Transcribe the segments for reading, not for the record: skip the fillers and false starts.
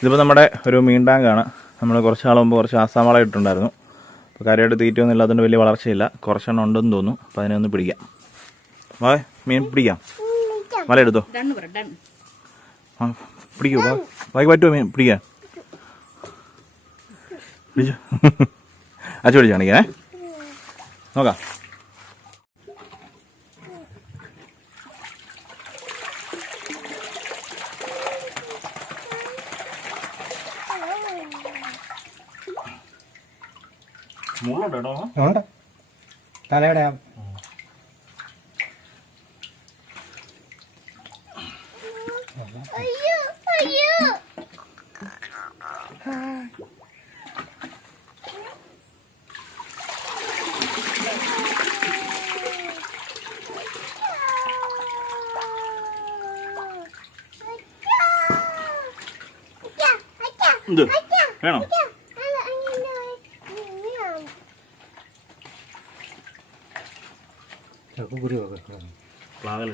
ഇതിപ്പോൾ നമ്മുടെ ഒരു മീൻ ടാങ്കാണ്. നമ്മൾ കുറച്ച് നാൾ മുമ്പ് കുറച്ച് ആസാം വാള ഇട്ടുണ്ടായിരുന്നു. അപ്പോൾ കാര്യമായിട്ട് തീറ്റയൊന്നും ഇല്ലാത്തതുകൊണ്ട് വലിയ വളർച്ചയില്ല. കുറച്ചെണ്ണം ഉണ്ടെന്ന് തോന്നുന്നു. അപ്പോൾ അതിനെ ഒന്ന് പിടിക്കാം. വാ, മീൻ പിടിക്കാം. വല എടുത്തോ, പിടിക്കൂ. വായിക്ക് പറ്റുമോ മീൻ പിടിക്കാൻ? പിടിച്ചോ. അച്ഛൻ പിടിച്ച് കാണിക്കാനേ, നോക്കാം. ഉണ്ട്, തലയുടെ എന്ത് വേണോ? പ്ലാവൽ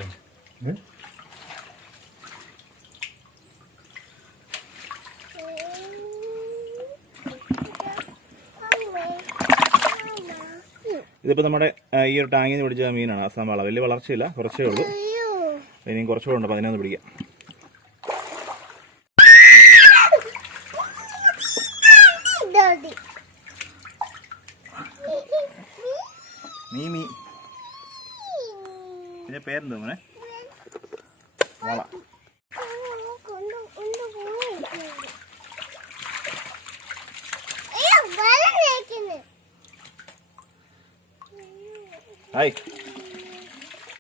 ഇതിപ്പോൾ നമ്മുടെ ഈ ഒരു ടാങ്കിൽ നിന്ന് പിടിച്ച മീനാണ് ആസാം വാള. വലിയ വളർച്ചയില്ല, കുറച്ചേ ഉള്ളൂ. ഇനിയും കുറച്ചുകൂടെ ഉണ്ട്. അപ്പോൾ അതിനെ ഒന്ന് പിടിക്കാം. മീമി, ഇതിന്റെ പേരെന്തോ മോനെ? വാള. ഹായ്.